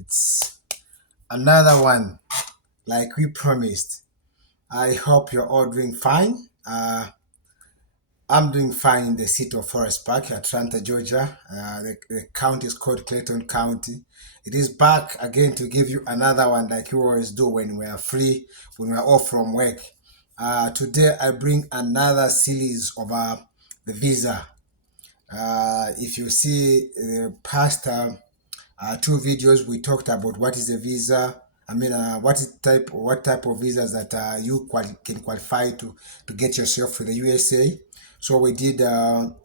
It's another one like we promised. I hope you're all doing fine. I'm doing fine in the city of Forest Park, Atlanta, Georgia. The county is called Clayton County. It is back again to give you another one like we always do when we are free, when we are off from work. Today I bring another series of the visa. If you see the past two videos, we talked about what is a visa. What type of visas that can qualify to get yourself to the USA. So we did the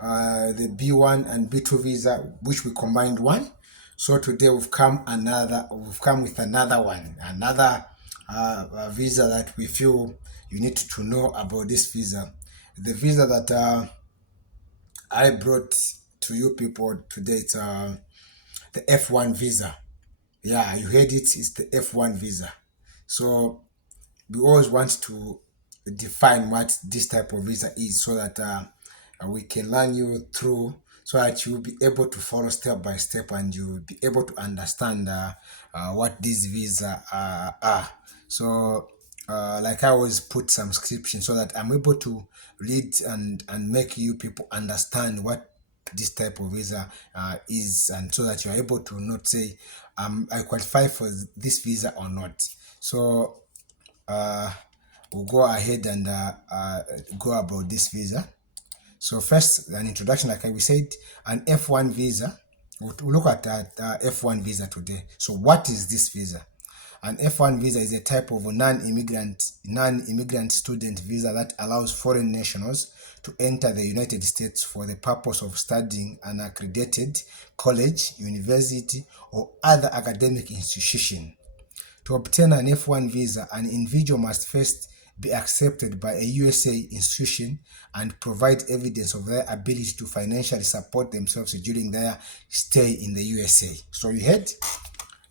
B1 and B2 visa, which we combined one. So today we've come with another one, another visa that we feel you need to know about this visa. The visa that I brought to you people today, it's the F1 visa. Yeah, you heard it. It's the F1 visa. So we always want to define what this type of visa is so that we can learn you through so that you'll be able to follow step by step and you'll be able to understand what these visa are. So like I always put some description so that I'm able to read and make you people understand what this type of visa is, and so that you're able to not say I qualify for this visa or not. So uh, we'll go ahead and go about this visa. So first, an introduction, like we said, an F1 visa. We'll look at that F1 visa today. So what is this visa? An F1 visa is a type of non-immigrant student visa that allows foreign nationals to enter the United States for the purpose of studying an accredited college, university, or other academic institution. To obtain an F1 visa, an individual must first be accepted by a USA institution and provide evidence of their ability to financially support themselves during their stay in the USA. So you heard?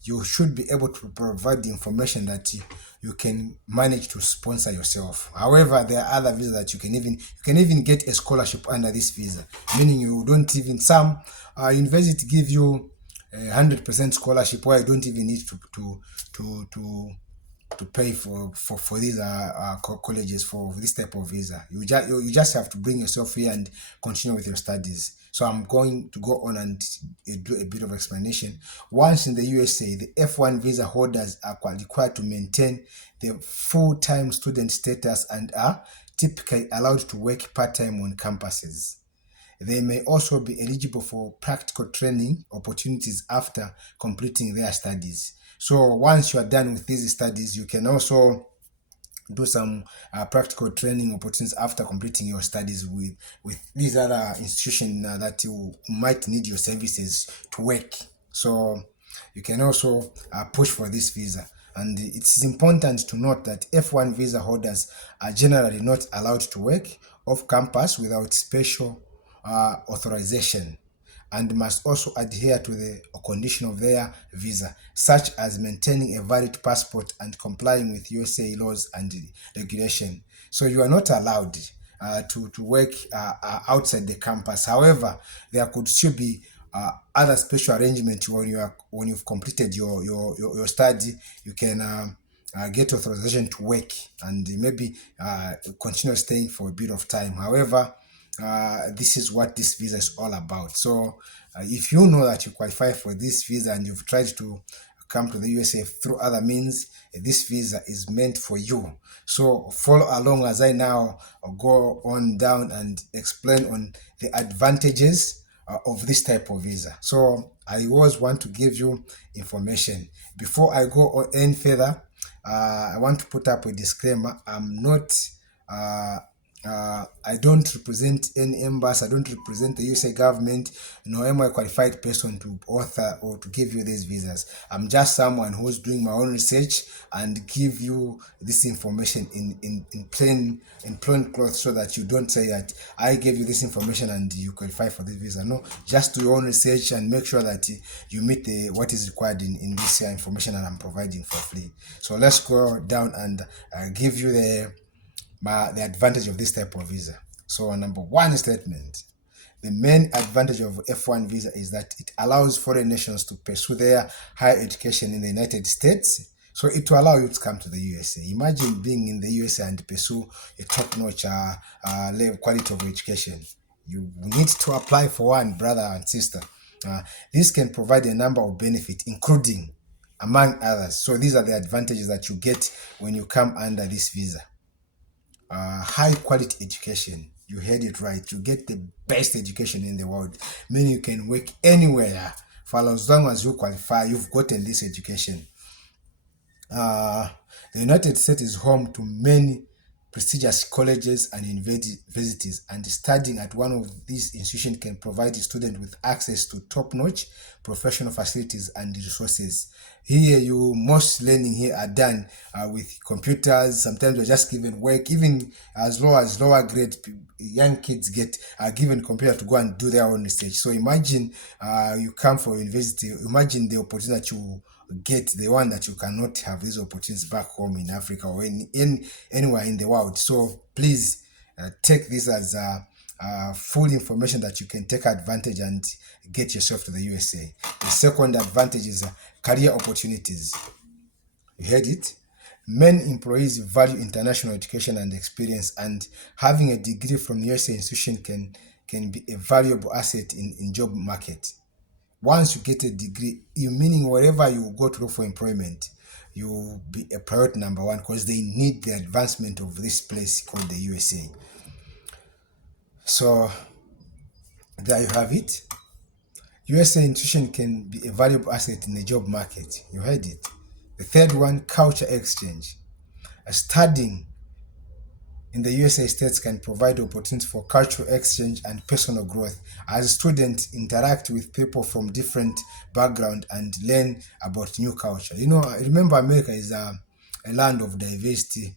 You should be able to provide the information that you can manage to sponsor yourself. However, there are other visas that you can even get a scholarship under this visa, meaning you don't even some university give you 100% scholarship where you don't even need to to to pay for these colleges for this type of visa. You just have to bring yourself here and continue with your studies. So I'm going to go on and do a bit of explanation. Once in the USA, the F1 visa holders are required to maintain the full-time student status and are typically allowed to work part-time on campuses. They may also be eligible for practical training opportunities after completing their studies. So once you are done with these studies, you can also do some practical training opportunities after completing your studies with these other institutions that you might need your services to work. So you can also push for this visa. And it is important to note that F1 visa holders are generally not allowed to work off campus without special authorization, and must also adhere to the condition of their visa, such as maintaining a valid passport and complying with USA laws and regulation. So you are not allowed to work outside the campus. However, there could still be other special arrangements when you've completed your study. You can get authorization to work and maybe continue staying for a bit of time. However, this is what this visa is all about. So if you know that you qualify for this visa and you've tried to come to the USA through other means, this visa is meant for you. So follow along as I now go on down and explain on the advantages of this type of visa. So I always want to give you information. Before I go on any further, I want to put up a disclaimer. I'm not I don't represent any embassy. I don't represent the USA government, nor am I a qualified person to author or to give you these visas. I'm just someone who's doing my own research and give you this information in plain clothes, so that you don't say that I gave you this information and you qualify for this visa. No, just do your own research and make sure that you meet what is required in this information that I'm providing for free. So let's go down and give you the advantage of this type of visa. So number one statement: The main advantage of F-1 visa is that it allows foreign nations to pursue their higher education in the United States. So it will allow you to come to the USA. Imagine being in the USA and pursue a top-notch level quality of education. You need to apply for one, brother and sister. This can provide a number of benefits, including, among others. So these are the advantages that you get when you come under this visa. High quality education. You heard it right. You get the best education in the world. Meaning you can work anywhere for as long as you qualify. You've gotten this education. Uh, the United States is home to many prestigious colleges and universities, and studying at one of these institutions can provide the student with access to top-notch professional facilities and resources. Here, you most learning here are done with computers. Sometimes you're just given work, even as low as lower grade young kids get given computer to go and do their own research. So imagine you come for university. Imagine the opportunity that you get, the one that you cannot have these opportunities back home in Africa or in anywhere in the world. So please take this as full information that you can take advantage and get yourself to the USA. The second advantage is career opportunities. You heard it. Many employees value international education and experience, and having a degree from the USA institution can be a valuable asset in job market. Once you get a degree, you meaning wherever you go to look for employment, you will be a priority number one because they need the advancement of this place called the USA. So there you have it. USA institution can be a valuable asset in the job market. You heard it. The third one, culture exchange. Studying in the USA states can provide opportunities for cultural exchange and personal growth as students interact with people from different backgrounds and learn about new culture. You know, remember America is a land of diversity,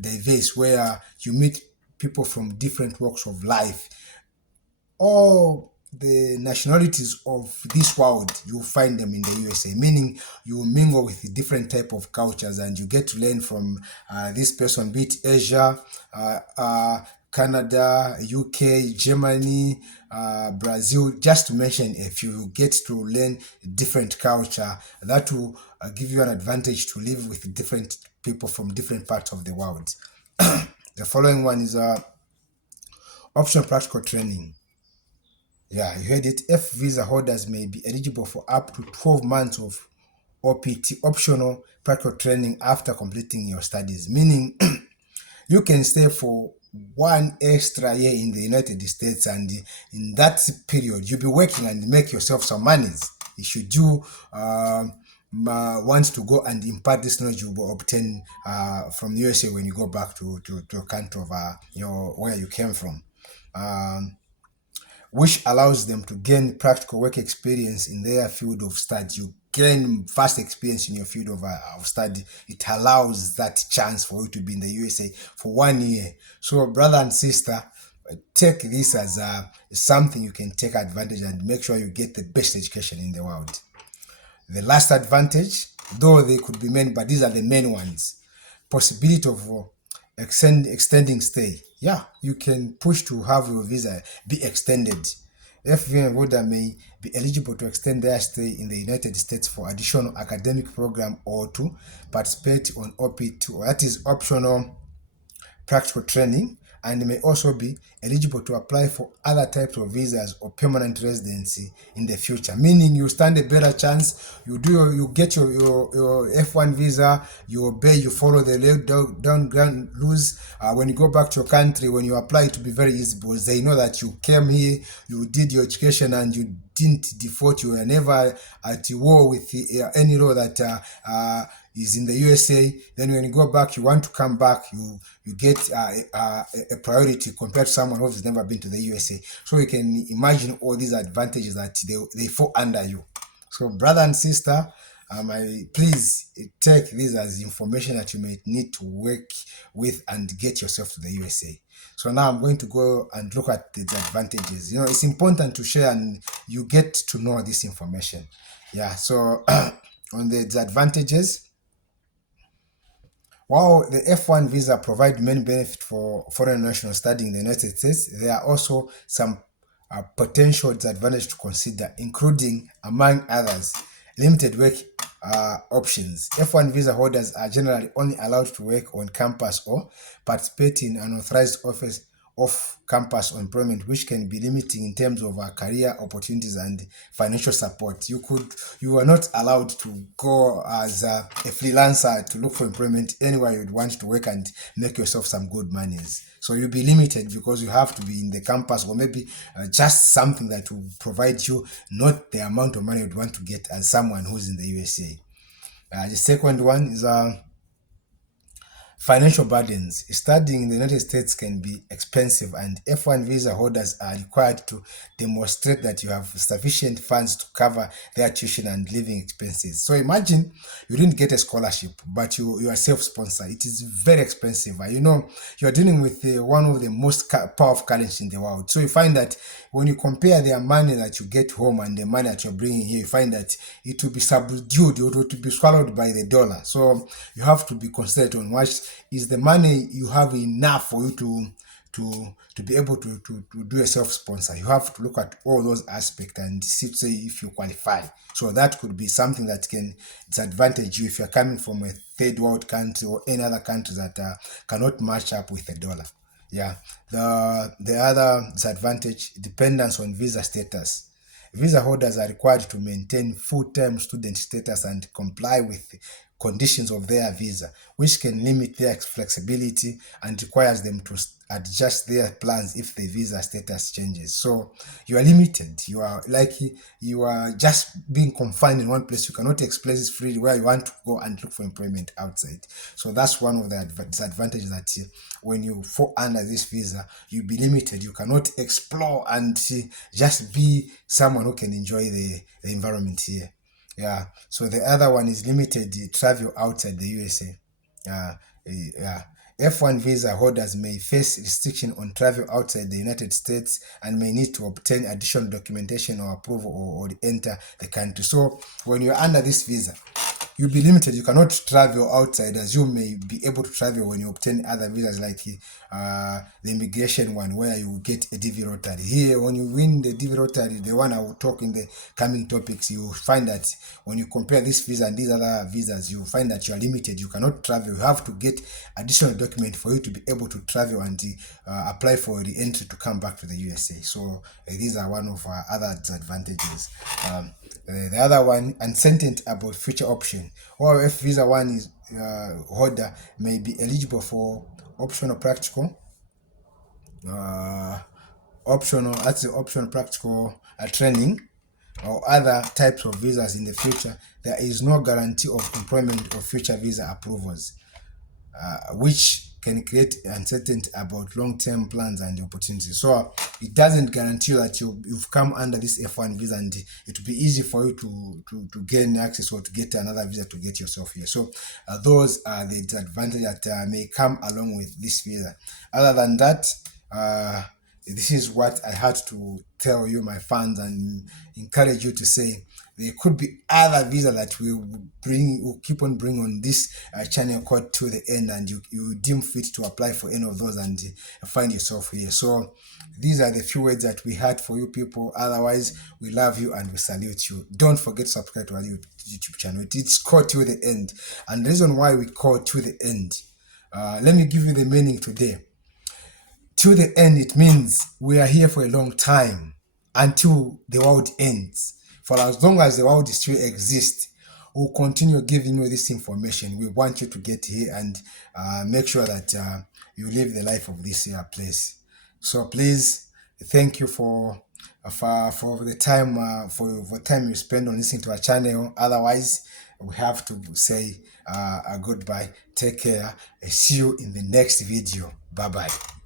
diverse, where you meet people from different walks of life. All the nationalities of this world, you find them in the USA, meaning you mingle with different type of cultures and you get to learn from this person, be it Asia, Canada, UK, Germany, Brazil, just to mention a few. You get to learn different culture that will give you an advantage to live with different people from different parts of the world. The following one is optional practical training. Yeah, you heard it. F visa holders may be eligible for up to 12 months of OPT, optional practical training, after completing your studies, meaning you can stay for one extra year in the United States, and in that period you'll be working and make yourself some monies. Should you want to go and impart this knowledge you will obtain from the USA when you go back to a country of your where you came from. Um, which allows them to gain practical work experience in their field of study. You gain vast experience in your field of study. It allows that chance for you to be in the USA for 1 year. So, brother and sister, take this as something you can take advantage and make sure you get the best education in the world. The last advantage, though they could be many, but these are the main ones. Possibility of extending stay. Yeah, you can push to have your visa be extended. F-1 holder may be eligible to extend their stay in the United States for additional academic program or to participate on OPT, or that is optional practical training, and may also be eligible to apply for other types of visas or permanent residency in the future. Meaning you stand a better chance. You get your F-1 visa, you obey, you follow the down rules. When you go back to your country, when you apply, it will be very easy because they know that you came here, you did your education, and you didn't default. You were never at war with any law that is in the USA. Then when you go back, you want to come back, you get a priority compared to someone who has never been to the USA. So you can imagine all these advantages that they fall under you. So brother and sister, please take this as information that you may need to work with and get yourself to the USA. So now I'm going to go and look at the advantages. You know, it's important to share and you get to know this information. Yeah, so on the advantages, while the F-1 visa provides many benefits for foreign nationals studying in the United States, there are also some potential disadvantages to consider, including, among others, limited work options. F1 visa holders are generally only allowed to work on campus or participate in unauthorized office off-campus employment, which can be limiting in terms of career opportunities and financial support. You are not allowed to go as a freelancer to look for employment anywhere you'd want to work and make yourself some good monies. So you'll be limited because you have to be in the campus, or maybe just something that will provide you not the amount of money you'd want to get as someone who's in the USA. The second one is financial burdens. Studying in the United States can be expensive, and F1 visa holders are required to demonstrate that you have sufficient funds to cover their tuition and living expenses. So imagine you didn't get a scholarship, but you are self-sponsored. It is very expensive. You are dealing with one of the most powerful currencies in the world. So you find that when you compare the money that you get home and the money that you're bringing here, you find that it will be subdued, or it will be swallowed by the dollar. So you have to be considerate on what is the money you have enough for you to be able to do a self-sponsor. You have to look at all those aspects and see to say if you qualify. So that could be something that can disadvantage you if you're coming from a third world country or any other country that cannot match up with the dollar. Yeah. The other disadvantage, dependence on visa status. Visa holders are required to maintain full-time student status and comply with conditions of their visa, which can limit their flexibility and requires them to adjust their plans if the visa status changes. So you are limited. You are just being confined in one place. You cannot express it freely where you want to go and look for employment outside. So that's one of the disadvantages, that when you fall under this visa, you'll be limited. You cannot explore and just be someone who can enjoy the environment here. Yeah. So the other one is limited travel outside the USA. Yeah. F1 visa holders may face restriction on travel outside the United States and may need to obtain additional documentation or approval or enter the country. So when you're under this visa, you'll be limited. You cannot travel outside as you may be able to travel when you obtain other visas, like the immigration one, where you get a DV lottery. Here, when you win the DV lottery, the one I will talk in the coming topics, you find that when you compare this visa and these other visas, you find that you are limited. You cannot travel. You have to get additional document for you to be able to travel and apply for the entry to come back to the USA. So these are one of our other disadvantages. The other one, uncertain about future option. Or if visa one is holder may be eligible for optional practical, practical training or other types of visas in the future. There is no guarantee of employment or future visa approvals, which can create uncertainty about long-term plans and opportunities. So it doesn't guarantee that you've come under this F1 visa and it will be easy for you to gain access or to get another visa to get yourself here. So those are the disadvantages that may come along with this visa. Other than that, this is what I had to tell you, my fans, and encourage you to say there could be other visa that will keep on bringing on this channel called to the end, and you deem fit to apply for any of those and find yourself here. So these are the few words that we had for you people. Otherwise, we love you and we salute you. Don't forget to subscribe to our YouTube channel. It's called to the end, and the reason why we call to the end, let me give you the meaning today. Till the end, it means we are here for a long time, until the world ends. For as long as the world still exists, we'll continue giving you this information. We want you to get here and make sure that you live the life of this place. So please, thank you for the time you spend on listening to our channel. Otherwise, we have to say goodbye. Take care. See you in the next video. Bye bye.